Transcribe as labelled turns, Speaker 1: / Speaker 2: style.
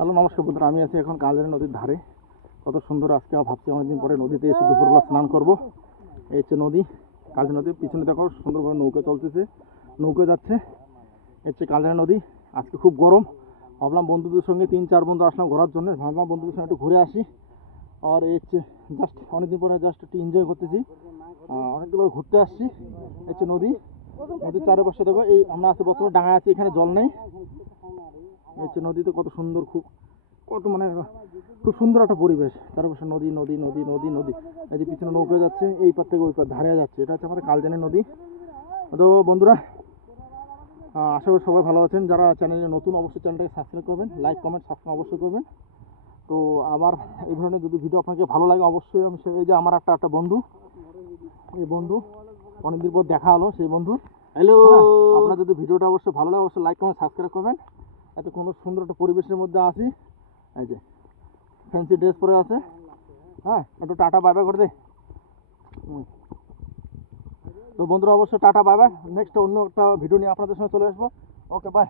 Speaker 1: Hello, নমস্কার বন্ধুরা, আমি আছি এখন কালজারি নদীর ধারে। কত সুন্দর আজকে ভাবছি অনেকদিন পরে নদীতে এসে দুপুরবেলা স্নান করব। এই হচ্ছে নদী কালজারি নদীর পিছনে দেখো সুন্দরভাবে নৌকা চলতেছে, নৌকা যাচ্ছে। হচ্ছে কালজারি নদী, আজকে খুব গরম। ভাবলাম বন্ধুদের সঙ্গে তিন, চার বন্ধু আসলাম ঘোরার জন্য, ভাবলাম বন্ধুদের সঙ্গে একটু ঘুরে আসি। আর এই হচ্ছে জাস্ট অনেকদিন পরে জাস্ট একটু এনজয় করতেছি। অনেকদিন পরে ঘুরতে আসছি। হচ্ছে নদী, নদীর চারপাশে দেখো, এই আমরা আছি বর্তমানে ডাঙা আছি, এখানে জল নেই। হচ্ছে নদীতে কত সুন্দর খুব কত মানে খুব সুন্দর একটা পরিবেশ। চারপাশে নদী নদী নদী নদী নদী। এই যে পিছনে নৌকা যাচ্ছে এই পার থেকে ওই পার ধারে যাচ্ছে। এটা হচ্ছে আমাদের কালজানি নদী। তো বন্ধুরা আশা করি সবাই ভালো আছেন। যারা চ্যানেলে নতুন অবশ্যই চ্যানেলটাকে সাবস্ক্রাইব করবেন লাইক কমেন্ট সাবস্ক্রাইব অবশ্যই করবেন। তো আমার এই ধরনের যদি ভিডিও আপনাকে ভালো লাগে অবশ্যই আমি এই যে আমার একটা একটা বন্ধু। এই বন্ধু অনেকদিন পর দেখা হলো সেই বন্ধু
Speaker 2: হ্যালো
Speaker 1: হ্যাঁ, আপনার যদি ভিডিওটা অবশ্যই ভালো লাগে অবশ্যই লাইক কমেন্ট সাবস্ক্রাইব করবেন। এত কোনো সুন্দর একটা পরিবেশের মধ্যে আসি। এই যে ফ্যান্সি ড্রেস পরে আছে। হ্যাঁ একটু টাটা বাবা করে দে। তো বন্ধুরা, অবশ্যই টাটা বাবা নেক্সট অন্য একটা ভিডিও নিয়ে আপনাদের সঙ্গে চলে আসব। Okay bye